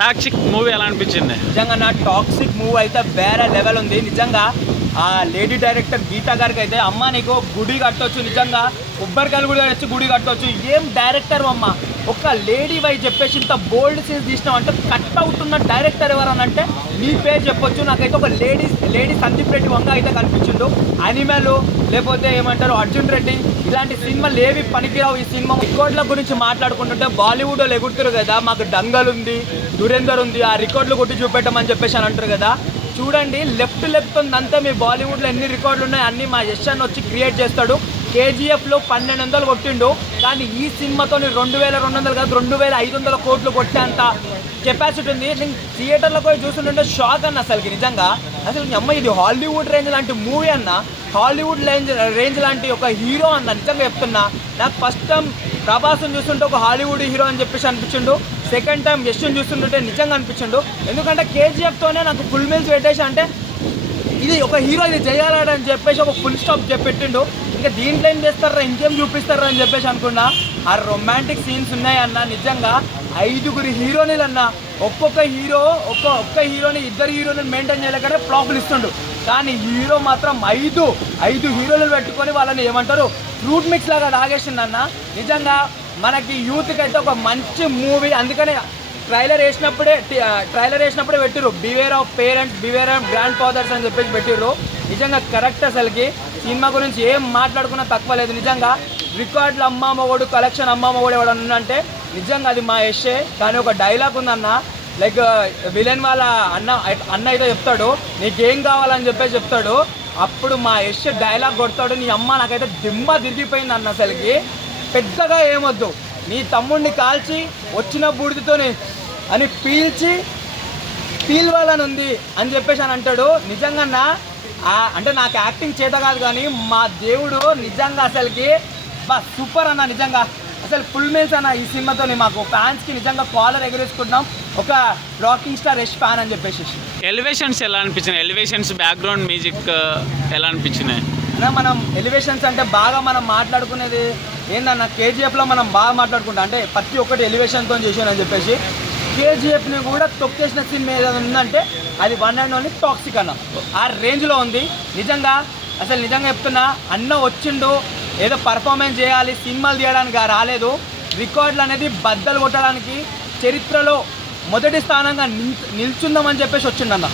Toxic movie ఎలా అనిపించింది? నిజంగా నా టాక్సిక్ మూవీ అయితే వేరే లెవెల్ ఉంది. నిజంగా ఆ లేడీ డైరెక్టర్ గీతా గారికి అయితే అమ్మ నీకు గుడి కట్టవచ్చు, నిజంగా కొబ్బరికాయలు కూడా వచ్చి గుడి కట్టవచ్చు. ఏం డైరెక్టర్ అమ్మ, ఒక లేడీ వై చెప్పేసి ఇంత బోల్డ్ సీన్స్ తీసినావు అంటే కట్ అవుతున్న డైరెక్టర్ ఎవరనంటే నీ పేరు చెప్పొచ్చు. నాకైతే ఒక లేడీ సందీప్ రెడ్డి వంగ అయితే కనిపించిండు. అనిమల్ లేకపోతే ఏమంటారు అర్జున్ రెడ్డి, ఇలాంటి సినిమాలు ఏవి పనికిరావు. ఈ సినిమా రికార్డుల గురించి మాట్లాడుకుంటుంటే బాలీవుడ్లో ఎగురుతారు కదా, మాకు డంగల్ ఉంది, దురేందర్ ఉంది, ఆ రికార్డులు కొట్టి చూపెట్టమని చెప్పేసి అని అంటారు కదా. చూడండి లెఫ్ట్ అంతా మీ బాలీవుడ్లో ఎన్ని రికార్డులు ఉన్నాయి అన్నీ మా యష్ అన్న వచ్చి క్రియేట్ చేస్తాడు. కేజీఎఫ్లో 1200 కొట్టిండు, కానీ ఈ సినిమాతో 2200 కాదు 2500 కోట్లు కొట్టేంత కెపాసిటీ ఉంది. నేను థియేటర్లో పోయి చూస్తుంటే షాక్ అన్న అసలుకి. నిజంగా అసలు అమ్మ ఇది హాలీవుడ్ రేంజ్ లాంటి మూవీ అన్న, హాలీవుడ్ రేంజ్ లాంటి ఒక హీరో అన్న. నిజంగా చెప్తున్నా, నాకు ఫస్ట్ టైం ప్రభాస్ని చూస్తుంటే ఒక హాలీవుడ్ హీరో అని చెప్పేసి అనిపించిండు. సెకండ్ టైం యశ్ని చూస్తుంటే నిజంగా అనిపించిండు. ఎందుకంటే కేజీఎఫ్తోనే నాకు ఫుల్ మీల్స్ పెట్టేసి అంటే ఇది ఒక హీరో ఇది చేయాలని చెప్పేసి ఒక ఫుల్ స్టాప్ పెట్టిండు. ఇంకా దీంట్లో ఏం చేస్తారా, ఇంకేం చూపిస్తారా అని చెప్పేసి అనుకున్నా. ఆ రొమాంటిక్ సీన్స్ ఉన్నాయన్న. నిజంగా 5 హీరోయిన్లు అన్న, ఒక్కొక్క హీరో ఒక్క హీరోని 2 హీరోని మెయింటైన్ చేయలేకనే ఫ్లాపులు ఇస్తుండు. కానీ హీరో మాత్రం 5 హీరోలు పెట్టుకొని వాళ్ళని ఏమంటారు ఫ్రూట్ మిక్స్ లాగా తాగేసిందన్న. నిజంగా మనకి యూత్కి అయితే ఒక మంచి మూవీ. అందుకనే ట్రైలర్ వేసినప్పుడే పెట్టిర్రు, beware of parents, beware of grandfathers అని చెప్పేసి పెట్టిర్రు. నిజంగా కరెక్ట్. అసలుకి సినిమా గురించి ఏం మాట్లాడుకున్నా తక్కువ లేదు. నిజంగా రికార్డులు అమ్మ మొగోడు, కలెక్షన్ అమ్మ మొగోడు ఎవడన్నా ఉందంటే నిజంగా అది మా యషే. కానీ ఒక డైలాగ్ ఉందన్న, లైక్ విలన్ వాళ్ళ అన్న అయితే చెప్తాడు నీకేం కావాలని చెప్పేసి చెప్తాడు. అప్పుడు మా యష్ డైలాగ్ కొడతాడు, నీ అమ్మ నాకైతే దిమ్మ తిరిగిపోయింది అన్న. అసలుకి పెద్దగా ఏమొద్దు, నీ తమ్ముడిని కాల్చి వచ్చిన బూడిదతోని అని పీల్వాలని ఉంది అని చెప్పేసి అని అంటాడు. నిజంగా అంటే నాకు యాక్టింగ్ చేత కాదు కానీ మా దేవుడు నిజంగా అసలుకి సూపర్ అన్న. నిజంగా అసలు ఫుల్ మీల్స్ అన్న ఈ సినిమాతో. మాకు ఫ్యాన్స్కి నిజంగా కాలర్ ఎగరేసుకుంటున్నాం, ఒక రాకింగ్ స్టార్ యష్ ఫ్యాన్ అని చెప్పేసి. ఎలివేషన్స్ ఎలా అనిపించినాయి? ఎలివేషన్స్ బ్యాక్గ్రౌండ్ మ్యూజిక్ ఎలా అనిపించినాయి? మనం ఎలివేషన్స్ అంటే బాగా మనం మాట్లాడుకునేది ఏంటన్న, కేజీఎఫ్లో మనం బాగా మాట్లాడుకుంటాం. అంటే ప్రతి ఒక్కటి ఎలివేషన్తో చేసానని చెప్పేసి కేజీఎఫ్ని కూడా తొక్కేసిన సినిమా ఏదైనా ఉందంటే అది వన్ అండ్ ఓన్లీ టాక్సిక్ అన్న. ఆ రేంజ్లో ఉంది. నిజంగా చెప్తున్నా, అన్న వచ్చిండు ఏదో పర్ఫార్మెన్స్ చేయాలి, సినిమాలు తీయడానికి రాలేదు. రికార్డులు అనేది బద్దలు కొట్టడానికి, చరిత్రలో మొదటి స్థానంగా నిల్చుందామని చెప్పేసి వచ్చిండన్న.